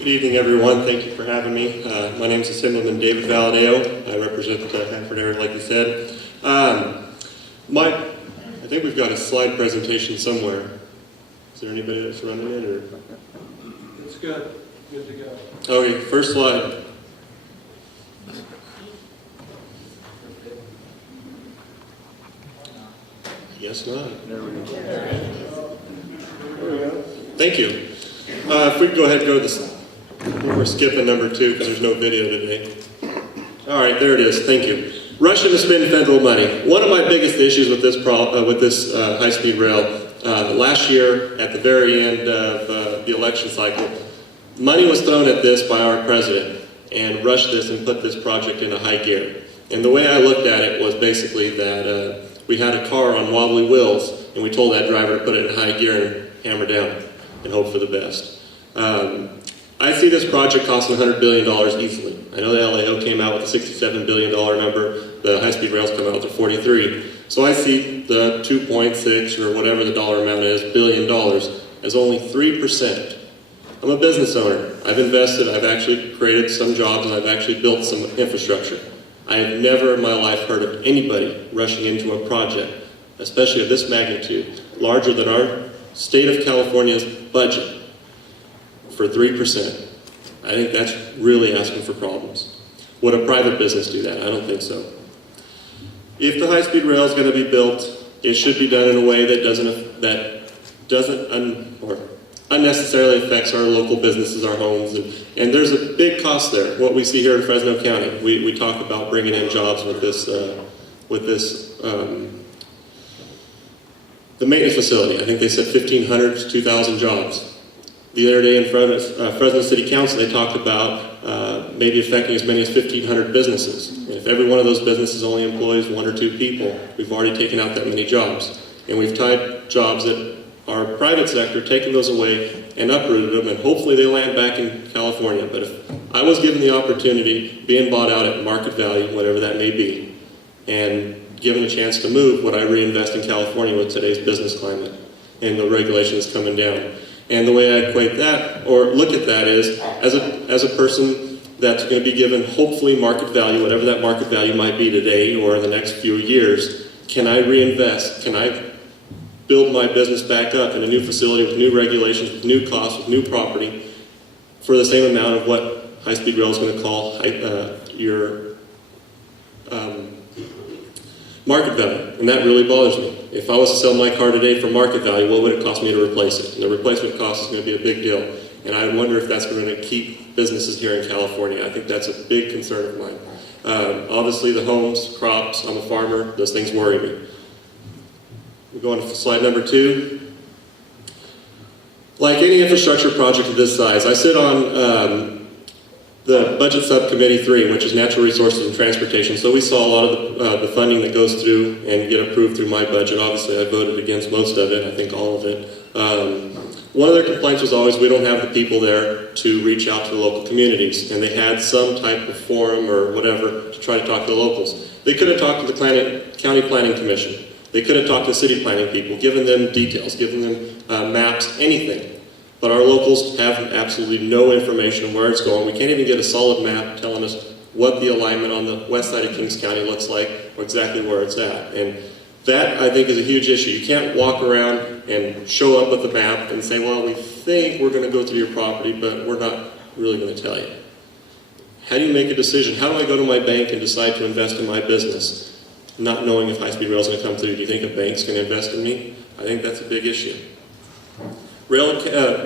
Good evening, everyone. Thank you for having me. My name is Assemblyman David Valadeo. I represent Hanford area, like you said. I think we've got a slide presentation somewhere. Is there anybody that's running it? Or? It's good. Good to go. Okay, first slide. Yes, not. There we go. There we go. Thank you. If we could go ahead and go to this. We're skipping number 2 because there's no video today. All right, there it is. Thank you. Rushing to spend federal money. One of my biggest issues with this high-speed rail, last year at the very end of the election cycle, money was thrown at this by our president and rushed this and put this project into high gear. And the way I looked at it was basically that we had a car on wobbly wheels and we told that driver to put it in high gear and hammer down and hope for the best. I see this project costing $100 billion easily. I know the LAO came out with a $67 billion number. The high-speed rails come out with a 43. So I see the 2.6 or whatever the dollar amount is, $billion, as only 3%. I'm a business owner. I've invested, I've actually created some jobs, and I've actually built some infrastructure. I have never in my life heard of anybody rushing into a project, especially of this magnitude, larger than our state of California's budget, for 3%. I think that's really asking for problems. Would a private business do that? I don't think so. If the high-speed rail is going to be built, it should be done in a way that doesn't unnecessarily affects our local businesses, our homes, and there's a big cost there. What we see here in Fresno County, we talk about bringing in jobs with the maintenance facility. I think they said 1,500 to 2,000 jobs. The other day in Fresno City Council, they talked about maybe affecting as many as 1,500 businesses. And if every one of those businesses only employs 1 or 2 people, we've already taken out that many jobs. And we've tied jobs that our private sector, taken those away and uprooted them, and hopefully they land back in California. But if I was given the opportunity, being bought out at market value, whatever that may be, and given a chance to move, would I reinvest in California with today's business climate and the regulations coming down? And the way I equate that, or look at that, is as a person that's going to be given hopefully market value, whatever that market value might be today or in the next few years, can I reinvest? Can I build my business back up in a new facility with new regulations, with new costs, with new property, for the same amount of what high-speed rail is going to call your market value? And that really bothers me. If I was to sell my car today for market value, what would it cost me to replace it? And the replacement cost is going to be a big deal. And I wonder if that's going to keep businesses here in California. I think that's a big concern of mine. Obviously the homes, crops, I'm a farmer, those things worry me. We go on to slide number 2. Like any infrastructure project of this size, I sit on the Budget Subcommittee 3, which is Natural Resources and Transportation. So we saw a lot of the funding that goes through and get approved through my budget. Obviously, I voted against most of it, I think all of it. One of their complaints was always we don't have the people there to reach out to the local communities. And they had some type of forum or whatever to try to talk to the locals. They could have talked to the County Planning Commission. They could have talked to city planning people, given them details, given them maps, anything. But our locals have absolutely no information on where it's going. We can't even get a solid map telling us what the alignment on the west side of Kings County looks like or exactly where it's at. And that, I think, is a huge issue. You can't walk around and show up with a map and say, well, we think we're going to go through your property, but we're not really going to tell you. How do you make a decision? How do I go to my bank and decide to invest in my business, not knowing if high-speed rail is going to come through? Do you think a bank's going to invest in me? I think that's a big issue. Rail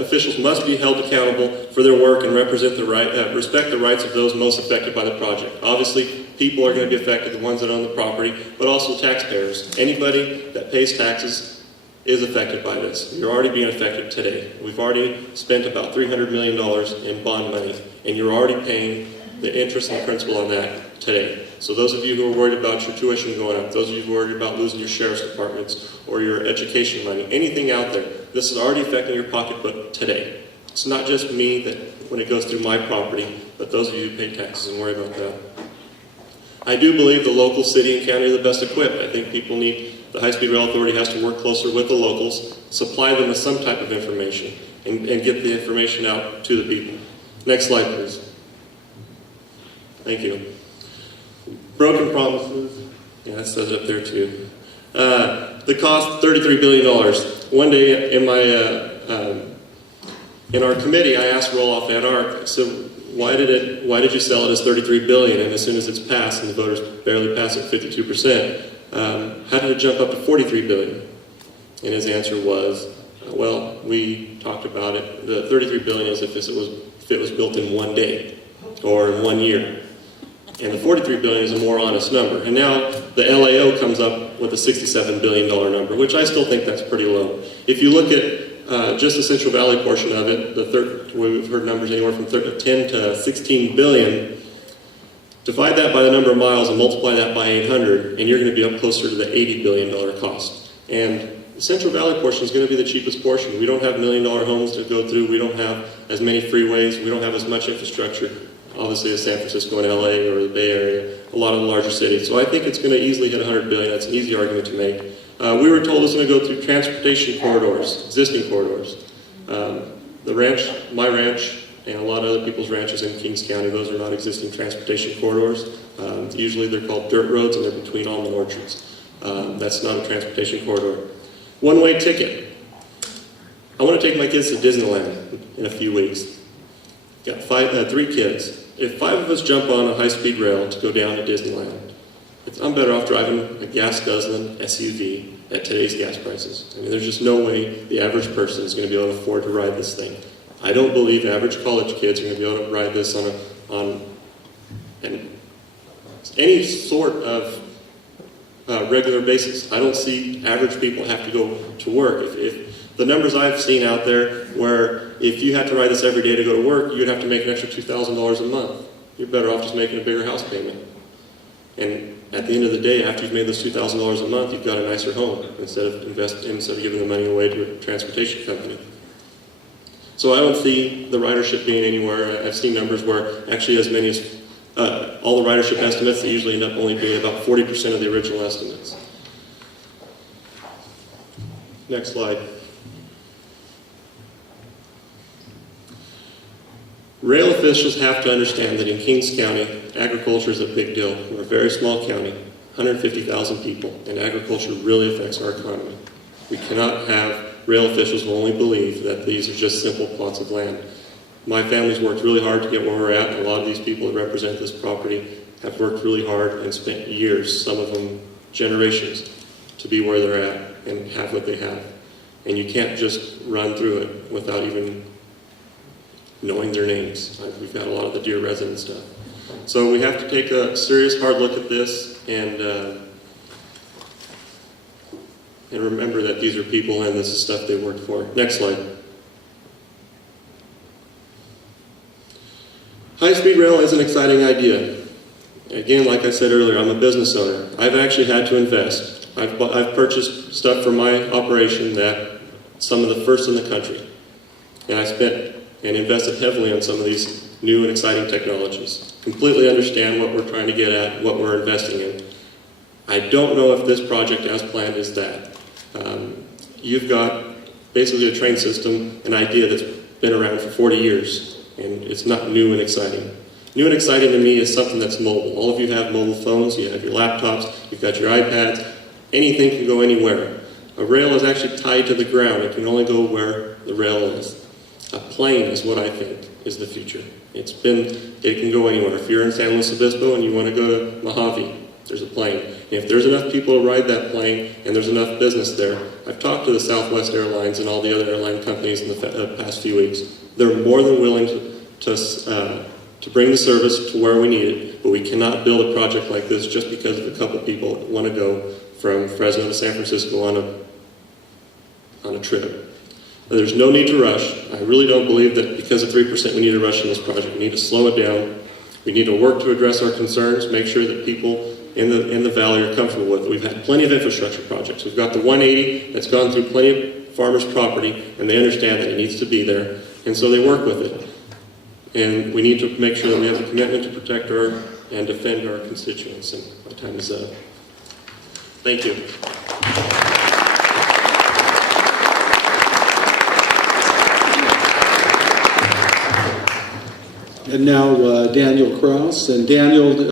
officials must be held accountable for their work and respect the rights of those most affected by the project. Obviously, people are going to be affected, the ones that own the property, but also taxpayers. Anybody that pays taxes is affected by this. You're already being affected today. We've already spent about $300 million in bond money, and you're already paying the interest and the principal on that today. So those of you who are worried about your tuition going up, those of you who are worried about losing your sheriff's departments or your education money, anything out there, this is already affecting your pocketbook today. It's not just me that when it goes through my property, but those of you who pay taxes and worry about that. I do believe the local city and county are the best equipped. I think people need, the High-Speed Rail Authority has to work closer with the locals, supply them with some type of information, and get the information out to the people. Next slide, please. Thank you. Broken promises. Yeah, that says it up there too. The cost, $33 billion. One day in our committee, I asked Roloff and Ark, so why did you sell it as $33 billion? And as soon as it's passed, and the voters barely passed it 52%, how did it jump up to $43 billion? And his answer was, well, we talked about it. The $33 billion is if it was built in one day or in 1 year. And the $43 billion is a more honest number. And now the LAO comes up with a $67 billion number, which I still think that's pretty low. If you look at just the Central Valley portion of it, we've heard numbers anywhere from 10 to 16 billion. Divide that by the number of miles and multiply that by 800, and you're going to be up closer to the $80 billion cost. And the Central Valley portion is going to be the cheapest portion. We don't have $1 million homes to go through. We don't have as many freeways. We don't have as much infrastructure, obviously, as San Francisco and LA or the Bay Area, a lot of the larger cities. So I think it's going to easily hit $100 billion. That's an easy argument to make. We were told it's going to go through transportation corridors, existing corridors. The ranch, my ranch, and a lot of other people's ranches in Kings County, those are not existing transportation corridors. Usually they're called dirt roads and they're between almond orchards. That's not a transportation corridor. One-way ticket. I want to take my kids to Disneyland in a few weeks. Got 3 kids. If 5 of us jump on a high-speed rail to go down to Disneyland, I'm better off driving a gas-guzzling SUV at today's gas prices. I mean, there's just no way the average person is going to be able to afford to ride this thing. I don't believe average college kids are going to be able to ride this on any sort of regular basis. I don't see average people have to go to work. If the numbers I've seen out there, where if you had to ride this every day to go to work, you'd have to make an extra $2,000 a month. You're better off just making a bigger house payment. And at the end of the day, after you've made those $2,000 a month, you've got a nicer home instead of giving the money away to a transportation company. So I don't see the ridership being anywhere. I've seen numbers where actually as many as all the ridership estimates, they usually end up only being about 40% of the original estimates. Next slide. Rail officials have to understand that in Kings County, agriculture is a big deal. We're a very small county, 150,000 people, and agriculture really affects our economy. We cannot have rail officials who only believe that these are just simple plots of land. My family's worked really hard to get where we're at, and a lot of these people that represent this property have worked really hard and spent years, some of them generations, to be where they're at and have what they have. And you can't just run through it without even knowing their names. We've got a lot of the dear resident stuff. So we have to take a serious, hard look at this and remember that these are people and this is stuff they worked for. Next slide. High-speed rail is an exciting idea. Again, like I said earlier, I'm a business owner. I've actually had to invest. I've purchased stuff for my operation that some of the first in the country. And I spent and invested heavily on some of these new and exciting technologies. Completely understand what we're trying to get at, what we're investing in. I don't know if this project as planned is that. You've got basically a train system, an idea that's been around for 40 years, and it's not new and exciting. New and exciting to me is something that's mobile. All of you have mobile phones, you have your laptops, you've got your iPads, anything can go anywhere. A rail is actually tied to the ground. It can only go where the rail is. A plane is what I think is the future. It can go anywhere. If you're in San Luis Obispo and you want to go to Mojave, there's a plane. And if there's enough people to ride that plane and there's enough business there, I've talked to the Southwest Airlines and all the other airline companies in the past few weeks. They're more than willing to bring the service to where we need it, but we cannot build a project like this just because of a couple people that want to go from Fresno to San Francisco on a trip. There's no need to rush. I really don't believe that because of 3% we need to rush in this project. We need to slow it down. We need to work to address our concerns, make sure that people in the valley are comfortable with it. We've had plenty of infrastructure projects. We've got the 180 that's gone through plenty of farmers' property, and they understand that it needs to be there, and so they work with it. And we need to make sure that we have the commitment to protect and defend our constituents. And my time is up. Thank you. And now Daniel Kraus. And Daniel